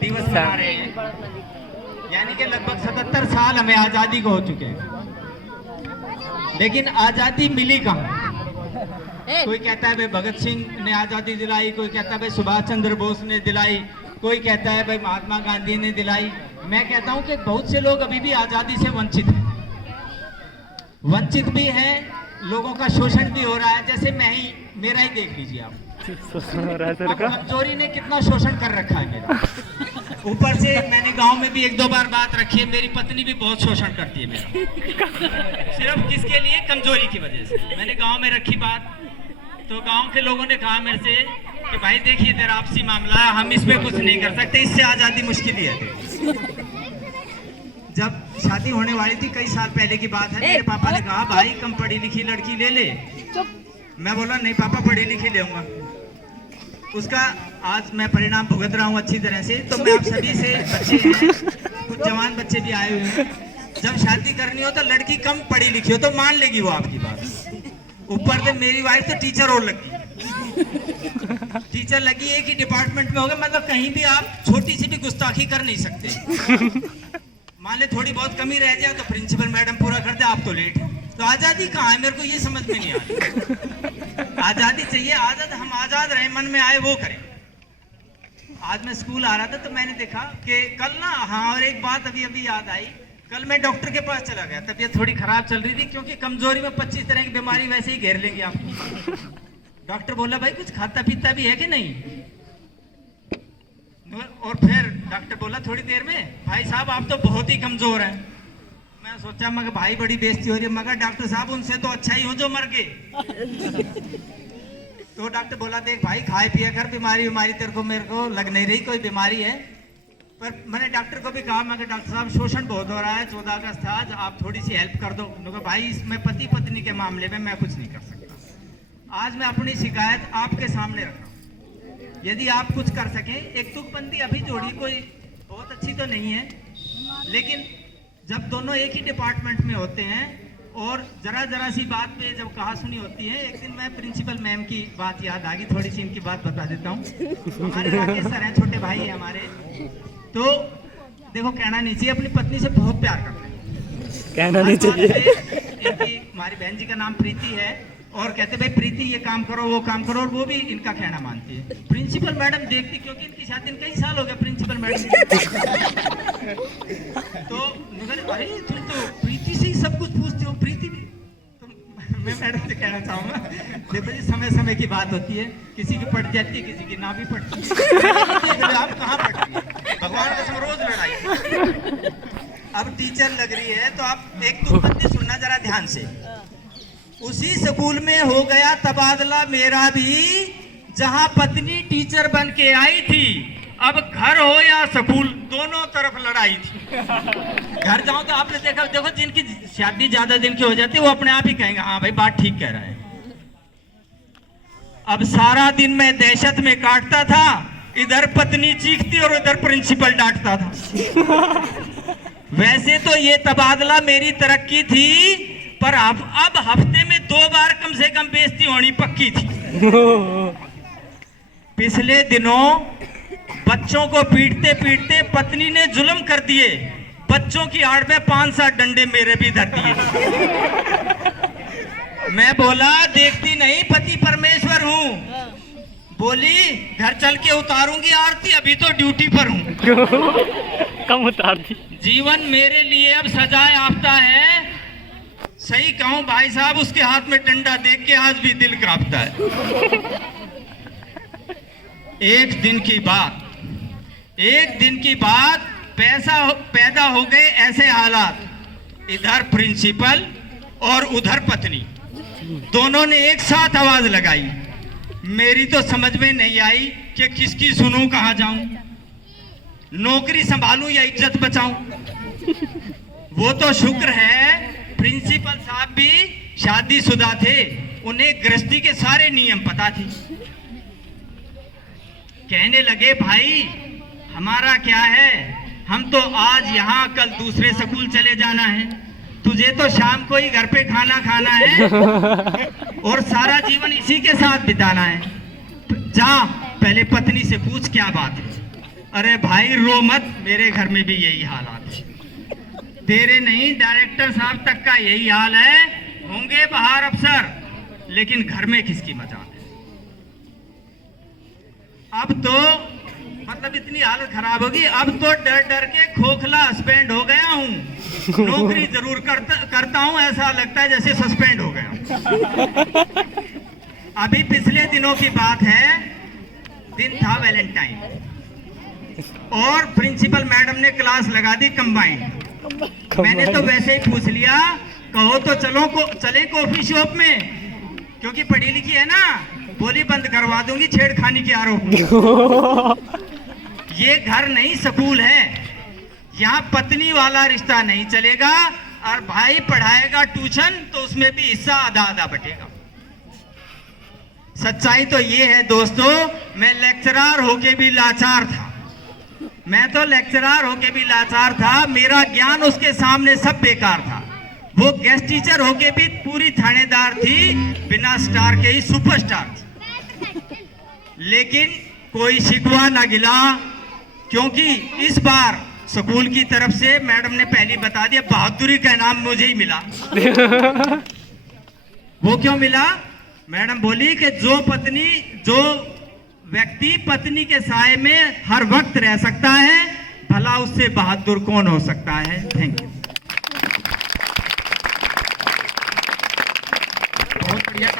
दिवस मना रहे हैं, यानी कि लगभग 77 साल हमें आजादी को हो चुके हैं। लेकिन आजादी मिली कहाँ? कोई कहता है भाई भगत सिंह ने आजादी दिलाई, कोई कहता है भाई सुभाष चंद्र बोस ने दिलाई, कोई कहता है भाई महात्मा गांधी ने दिलाई। मैं कहता हूं कि बहुत से लोग अभी भी आजादी से वंचित हैं, वंचित भी हैं, लोगों का शोषण भी हो रहा है। जैसे मेरा ही देख लीजिए आप, कमजोरी ने कितना शोषण कर रखा है मेरा। ऊपर से मैंने गांव में भी 1-2 बार बात रखी है, मेरी पत्नी भी बहुत शोषण करती है मेरा, सिर्फ किसके लिए? कमजोरी की वजह से। मैंने गांव में रखी बात, तो गांव के लोगों ने कहा मेरे से कि भाई देखिए तेरा आपसी मामला है, हम इसमें कुछ नहीं कर सकते, इससे आजादी मुश्किल ही है। जब शादी होने वाली थी, कई साल पहले की बात है, मेरे पापा ने कहा भाई कम पढ़ी लिखी लड़की ले ले। मैं बोला नहीं पापा पढ़ी लिखी लेऊंगा। उसका आज मैं परिणाम भुगत रहा हूँ अच्छी तरह से। तो मैं आप सभी से, बच्चे हैं, कुछ जवान बच्चे भी आए हुए हैं, जब शादी करनी हो तो लड़की कम पढ़ी लिखी हो तो मान लेगी वो आपकी बात। ऊपर से मेरी वाइफ तो टीचर और लगी, टीचर लगी, एक ही डिपार्टमेंट में हो गए, मतलब कहीं भी आप छोटी सी भी गुस्ताखी कर नहीं सकते। मान ले थोड़ी बहुत कमी रह जाए तो प्रिंसिपल मैडम पूरा कर दे, आप तो लेट। तो आजादी कहाँ है? मेरे को ये समझ में नहीं आ रही। आजादी चाहिए, हम आजाद रहे, मन में आए वो करें। आज मैं स्कूल आ रहा था तो मैंने देखा कि कल ना, हाँ, और एक बात अभी याद आई। कल मैं डॉक्टर के पास चला गया, तबीयत थोड़ी खराब चल रही थी, क्योंकि कमजोरी में 25 तरह की बीमारी वैसे ही घेर लेंगे आपको। डॉक्टर बोला भाई कुछ खाता पीता भी है कि नहीं? और फिर डॉक्टर बोला थोड़ी देर में, भाई साहब आप तो बहुत ही कमजोर हैं। मैं सोचा मगर भाई बड़ी बेइज्जती हो रही है, मगर डॉक्टर साहब उनसे तो अच्छा ही हो जो मर गए। तो डॉक्टर बोला देख भाई खाए पिए कर, बीमारी तेरे को मेरे को लग नहीं रही कोई बीमारी है। पर मैंने डॉक्टर को भी कहा, मैं डॉक्टर साहब शोषण बहुत हो रहा है, 14 अगस्त था, आज आप थोड़ी सी हेल्प कर दो। उन्होंने कहा भाई इसमें पति पत्नी के मामले में मैं कुछ नहीं कर सकता। आज मैं अपनी शिकायत आपके सामने रख रहा हूँ, यदि आप कुछ कर सकें। एक तुकबंदी अभी जोड़ी, कोई बहुत अच्छी तो नहीं है, लेकिन जब दोनों एक ही डिपार्टमेंट में होते हैं और जरा सी बात पे जब कहा सुनी होती है। एक दिन मैं प्रिंसिपल मैम की बात याद आ गई, थोड़ी सी इनकी बात बता देता हूँ। हमारे राकेश सर हैं, छोटे भाई हैं हमारे। तो देखो कहना नहीं चाहिए, अपनी पत्नी से बहुत प्यार करते हैं, कहना नहीं चाहिए। इनकी हमारी बहन जी का नाम प्रीति है, और कहते भाई प्रीति ये काम करो वो काम करो, और वो भी इनका कहना मानती है। प्रिंसिपल मैडम देखती, क्योंकि इनकी शादी कई साल हो गए प्रिंसिपल मैडम। तो अरे तुम तो प्रीति से ही सब कुछ पूछते हो, प्रीति भी। तो मैं मैडम से कहना चाहूंगा, देखो जी समय समय की बात होती है, किसी की पट जाती है, किसी की ना भी पटती है। आप कहाँ पटती है? भगवान कसम रोज लड़ाई। अब टीचर लग रही है तो आप एक तो बंदी सुनना जरा ध्यान से। उसी स्कूल में हो गया तबादला मेरा भी, जहां पत्नी टीचर बन के आई थी। अब घर हो या स्कूल, दोनों तरफ लड़ाई थी। घर जाओ तो आपने देखा, देखो जिनकी शादी ज्यादा दिन की हो जाती है वो अपने आप ही कहेंगे हाँ भाई बात ठीक कह रहा है। अब सारा दिन मैं दहशत में काटता था, इधर पत्नी चीखती और उधर प्रिंसिपल डांटता था। वैसे तो ये तबादला मेरी तरक्की थी, पर अब हफ्ते में 2 बार कम से कम बेइज्जती होनी पक्की थी। पिछले दिनों बच्चों को पीटते पीटते पत्नी ने जुल्म कर दिए, बच्चों की आड़ में 5-7 डंडे मेरे भी धर दिए। मैं बोला देखती नहीं पति परमेश्वर हूँ। बोली घर चल के उतारूंगी आरती, अभी तो ड्यूटी पर हूँ। कम उतार दी। जीवन मेरे लिए अब सजाए आफ्ता है। सही कहूं भाई साहब, उसके हाथ में डंडा देख के आज भी दिल कांपता है। एक दिन की बात पैदा हो गए ऐसे हालात, इधर प्रिंसिपल और उधर पत्नी, दोनों ने एक साथ आवाज लगाई। मेरी तो समझ में नहीं आई कि किसकी सुनूं, कहां जाऊं, नौकरी संभालूं या इज्जत बचाऊं। वो तो शुक्र है प्रिंसिपल साहब भी शादीशुदा थे, उन्हें गृहस्थी के सारे नियम पता थे। कहने लगे भाई हमारा क्या है, हम तो आज यहाँ कल दूसरे स्कूल चले जाना है, तुझे तो शाम को ही घर पे खाना खाना है और सारा जीवन इसी के साथ बिताना है। जा पहले पत्नी से पूछ क्या बात है। अरे भाई रो मत, मेरे घर में भी यही हालात है। तेरे नहीं, डायरेक्टर साहब तक का यही हाल है। होंगे बाहर अफसर, लेकिन घर में किसकी मजाल है। अब तो मतलब इतनी हालत खराब होगी, अब तो डर डर के खोखला सस्पेंड हो गया हूँ। नौकरी जरूर करता हूँ, ऐसा लगता है जैसे सस्पेंड हो गया। अभी पिछले दिनों की बात है, दिन था वैलेंटाइन और प्रिंसिपल मैडम ने क्लास लगा दी कंबाइंड। मैंने तो वैसे ही पूछ लिया, कहो तो चले कॉफी शॉप में, क्योंकि पढ़ी लिखी है ना। बोली बंद करवा दूंगी छेड़खानी के आरोप। ये घर नहीं स्कूल है, यहाँ पत्नी वाला रिश्ता नहीं चलेगा। और भाई पढ़ाएगा ट्यूशन तो उसमें भी हिस्सा आधा आधा बटेगा। सच्चाई तो ये है दोस्तों, मैं लेक्चरर होके भी लाचार था। मैं तो लेक्चरर होके भी लाचार था, मेरा ज्ञान उसके सामने सब बेकार था। वो गेस्ट टीचर होके भी पूरी थानेदार थी, बिना स्टार के ही सुपरस्टार थी। लेकिन कोई शिकवा ना गिला, क्योंकि इस बार स्कूल की तरफ से मैडम ने पहले बता दिया, बहादुरी का इनाम मुझे ही मिला। वो क्यों मिला? मैडम बोली कि जो व्यक्ति पत्नी के साए में हर वक्त रह सकता है, भला उससे बहादुर कौन हो सकता है। Thank you. बहुत बढ़िया।